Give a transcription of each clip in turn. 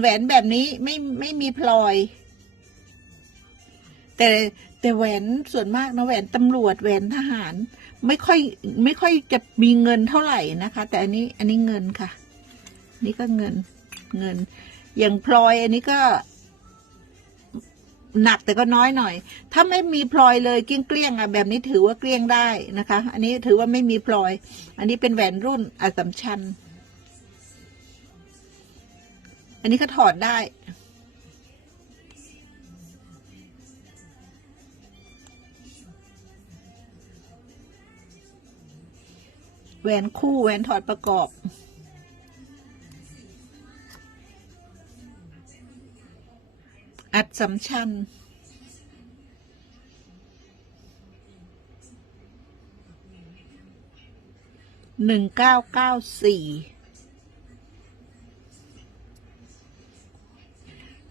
แหวนแบบนี้ไม่ไม่มีพลอย แต่แต่แหวนส่วนมากนะแหวนตำรวจแหวนทหาร ไม่ค่อย ไม่ค่อยจะมีเงินเท่าไหร่นะคะ แต่อันนี้อันนี้เงินค่ะ นี่ก็เงินเงิน อย่างพลอยอันนี้ก็ หนักแต่ก็น้อยหน่อย ถ้าไม่มีพลอยเลยเกลี้ยงๆอะแบบนี้ถือว่าเกลี้ยงได้นะคะ อันนี้ถือว่าไม่มีพลอย อันนี้เป็นแหวนรุ่นอสสัมชัญ อันนี้ก็ถอดได้ แหวนคู่แหวนถอดประกอบอัดสำชัญหนึ่งเก้าเก้าสี่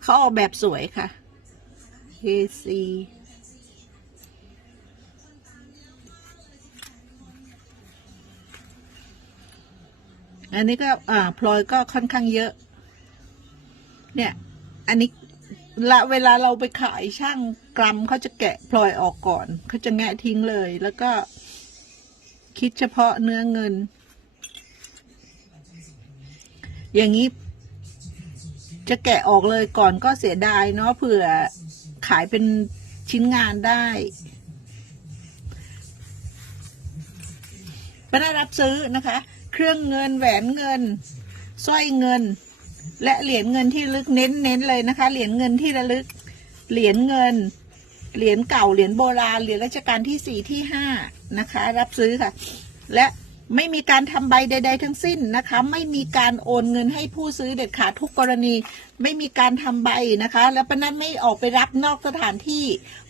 เขาออกแบบสวยค่ะ KC อันนี้ก็อ่าพลอยก็ค่อนข้างเยอะ เนี่ย อันนี้ละเวลาเราไปขายช่างกรัมเขาจะแกะพลอยออกก่อน เขาจะแงะทิ้งเลย แล้วก็คิดเฉพาะเนื้อเงิน อย่างนี้ จะแกะออกเลยก่อนก็เสียดายเนาะเผื่อขายเป็นชิ้นงานได้ป้าได้รับซื้อนะคะ เครื่องเงินแหวนเงินสร้อยเงิน และเหรียญเงินที่ลึกเน้นเน้นเลยนะคะ เหรียญเงินที่ระลึก เหรียญเงิน เหรียญเก่าเหรียญโบราณเหรียญรัชกาลที่สี่ที่ห้านะคะ รับซื้อค่ะ และ ไม่มีการทำใบใด ๆ ทั้งสิ้นนะคะ ไม่มีการโอนเงินให้ผู้ซื้อเด็ดขาดทุกกรณี ไม่มีการทำใบนะคะ แล้วปะนัดไม่ออกไปรับนอกสถานที่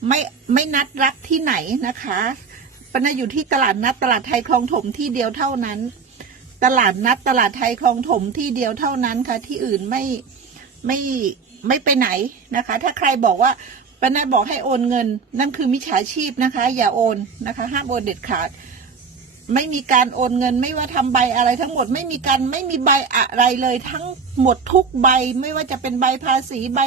ไม่ไม่นัดรับที่ไหนนะคะปะนัดอยู่ที่ตลาดนัดตลาดไทยคลองถมที่เดียวเท่านั้น ตลาดนัดตลาดไทยคลองถมที่เดียวเท่านั้นค่ะ ที่อื่นไม่ไม่ไม่ไปไหนนะคะ ถ้าใครบอกว่าปนัดบอกให้โอนเงิน นั่นคือมิจฉาชีพนะคะ อย่าโอนนะคะ ห้ามโอนเด็ดขาด ไม่มีการโอนเงิน ไม่ว่าทำใบอะไรทั้งหมดไม่มีการไม่มีใบอะไรเลยทั้งหมดทุกใบ ไม่ว่าจะเป็นใบภาษีใบ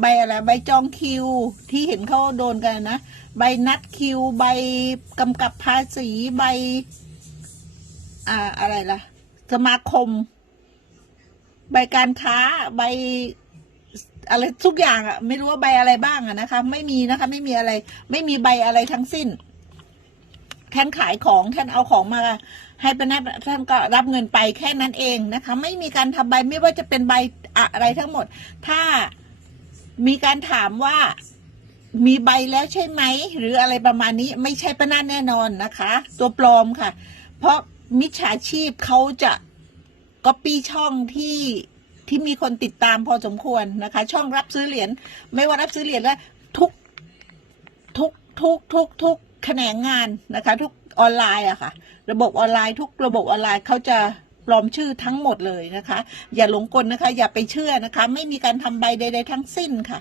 ใบอะไรใบจองคิวที่เห็นเขาโดนกันนะใบนัดคิว ใบกำกับภาษีใบ อ่าอะไรล่ะ สมาคม ใบการค้าใบอะไรทุกอย่างอะไม่รู้ว่าใบอะไรบ้างอะนะคะ ไม่มีนะคะ ไม่มีอะไร ไม่มีใบอะไรทั้งสิ้น ท่านขายของท่านเอาของมา ให้เป็นนักท่านก็รับเงินไปแค่นั้นเองนะคะ ไม่มีการทำใบไม่ว่าจะเป็นใบอะไรทั้งหมด ถ้ามีการถามว่ามีใบแล้วใช่ไหม หรืออะไรประมาณนี้ไม่ใช่ประนาแน่นอนนะคะ ตัวปลอมค่ะ เพราะมิจฉาชีพเขาจะก๊อปปี้ช่องที่ที่มีคนติดตามพอสมควรนะคะ ช่องรับซื้อเหรียญไม่ว่ารับซื้อเหรียญแล้วทุกทุกทุกทุกทุก แขนงงานนะคะ ทุกออนไลน์อะค่ะ ระบบออนไลน์ ทุกระบบออนไลน์เขาจะปลอมชื่อทั้งหมดเลยนะคะ อย่าหลงกลนะคะ อย่าไปเชื่อนะคะ ไม่มีการทำใบใดๆทั้งสิ้นค่ะ